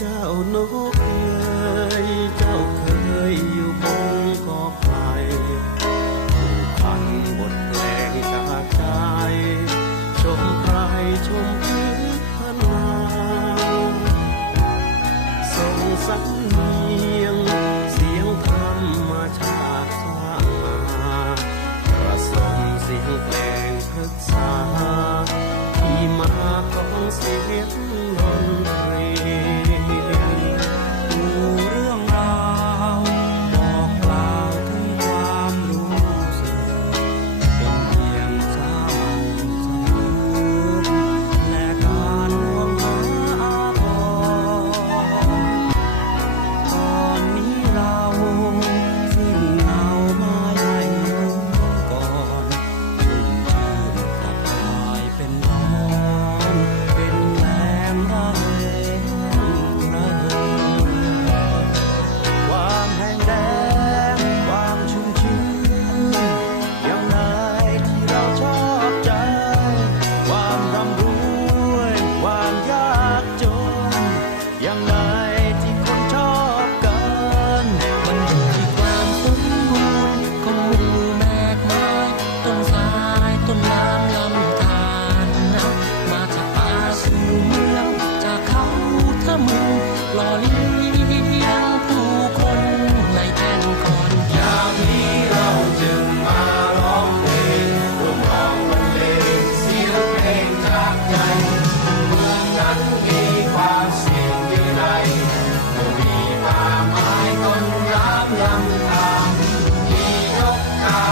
เจ้านกเอ๋ยเจ้าเคยอยู่บนกอไผ่ผูกพันบทเพลงจากใจ ชมไพรชมพื้นพนาส่งสำเนียง เสียงธรรมชาติสร้างมาประสมเสียงเพลงพึกษาที่มาของเสียง หล่อเลี้ยงผู้คนในแท่นก่อนยามนี้เราจึงมาร้องเพลงร่วมร้องบรรเลงเสียงเพลงจากใจเมืองนั้นมีความเสียงอยู่ในเมื่อมีป่าไม้ต้นน้ำลำธารมีนกกา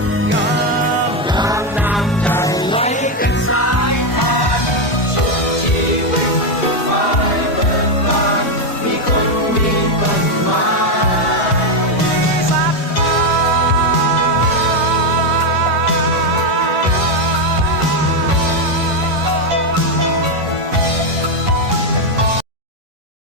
Lord God.